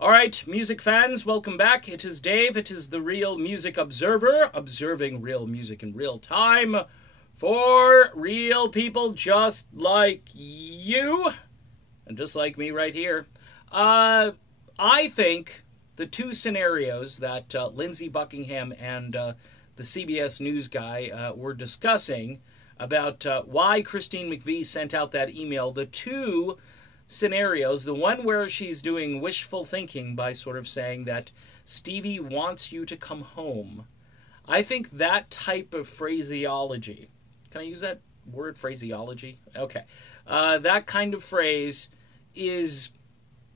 All right, music fans, welcome back. It is Dave. It is the Real Music Observer, observing real music in real time for real people just like you and just like me right here. I think the two scenarios that Lindsey Buckingham and the CBS News guy were discussing about why Christine McVie sent out that email, the two scenarios, the one where she's doing wishful thinking by sort of saying that Stevie wants you to come home. I think that type of phraseology, can I use that word, phraseology? Okay. That kind of phrase is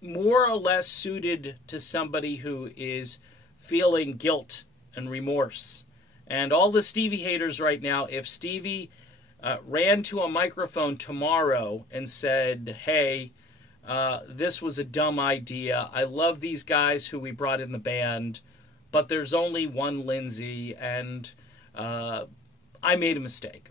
more or less suited to somebody who is feeling guilt and remorse. And all the Stevie haters right now, if Stevie ran to a microphone tomorrow and said, hey, this was a dumb idea. I love these guys who we brought in the band, but there's only one Lindsey, and I made a mistake.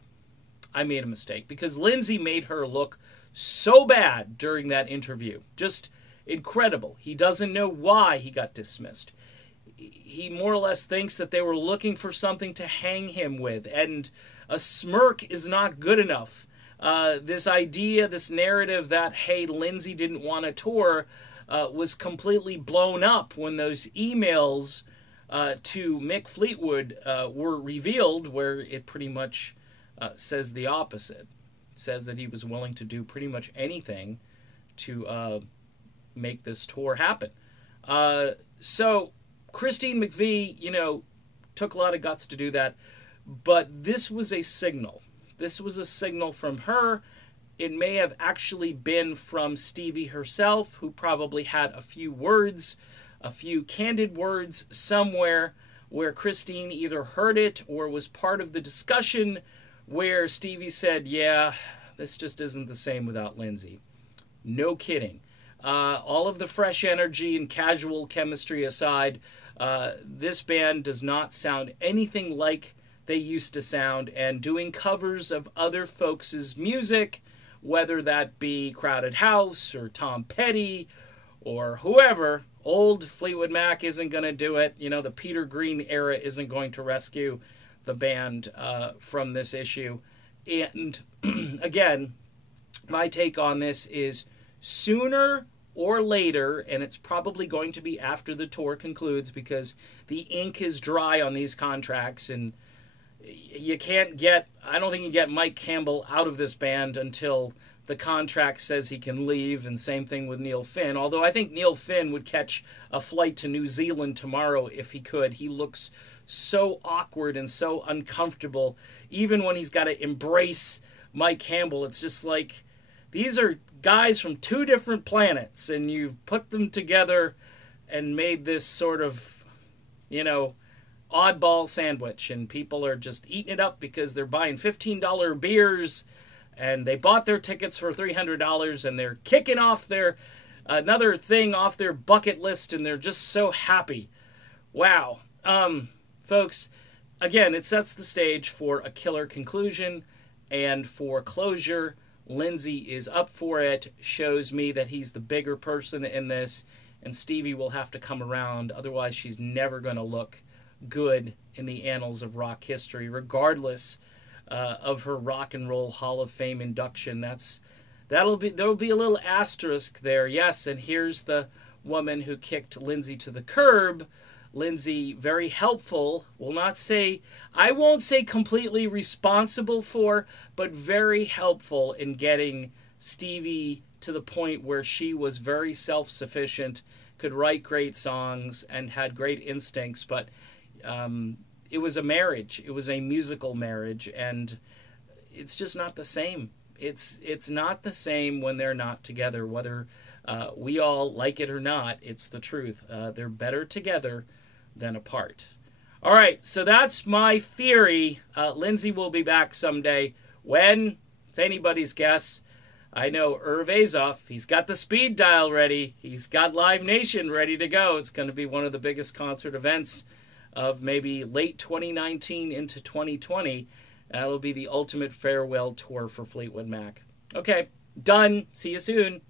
I made a mistake because Lindsey made her look so bad during that interview. Just incredible. He doesn't know why he got dismissed. He more or less thinks that they were looking for something to hang him with, and a smirk is not good enough. This idea, this narrative that, hey, Lindsey didn't want to tour was completely blown up when those emails to Mick Fleetwood were revealed, where it pretty much says the opposite. It says that he was willing to do pretty much anything to make this tour happen. So Christine McVie, took a lot of guts to do that, but this was a signal. This was a signal from her. It may have actually been from Stevie herself, who probably had a few words, a few candid words somewhere where Christine either heard it or was part of the discussion where Stevie said, yeah, this just isn't the same without Lindsey. No kidding. All of the fresh energy and casual chemistry aside, this band does not sound anything like they used to sound, and doing covers of other folks' music, whether that be Crowded House or Tom Petty or whoever, old Fleetwood Mac isn't going to do it. The Peter Green era isn't going to rescue the band from this issue. And again, my take on this is sooner or later, and it's probably going to be after the tour concludes because the ink is dry on these contracts, and you can't get, I don't think you get Mike Campbell out of this band until the contract says he can leave, and same thing with Neil Finn. Although I think Neil Finn would catch a flight to New Zealand tomorrow if he could. He looks so awkward and so uncomfortable. Even when he's got to embrace Mike Campbell, it's just like, these are guys from two different planets, and you've put them together and made this sort of, oddball sandwich, and people are just eating it up because they're buying $15 beers and they bought their tickets for $300 and they're kicking off their another thing off their bucket list, and they're just so happy. Wow. Folks, again, it sets the stage for a killer conclusion and for closure. Lindsey is up for it, shows me that he's the bigger person in this, and Stevie will have to come around, otherwise she's never going to look good in the annals of rock history, regardless of her Rock and Roll Hall of Fame induction. There'll be a little asterisk there, yes. And here's the woman who kicked Lindsey to the curb. Lindsey, very helpful. I won't say completely responsible for, but very helpful in getting Stevie to the point where she was very self-sufficient, could write great songs, and had great instincts, but it was a marriage. It was a musical marriage, and it's just not the same. It's not the same when they're not together, whether we all like it or not. It's the truth. They're better together than apart. All right, so that's my theory. Lindsey will be back someday. When? It's anybody's guess. I know Irv Azoff, he's got the speed dial ready. He's got Live Nation ready to go. It's going to be one of the biggest concert events of maybe late 2019 into 2020. That'll be the ultimate farewell tour for Fleetwood Mac. Okay, done. See you soon.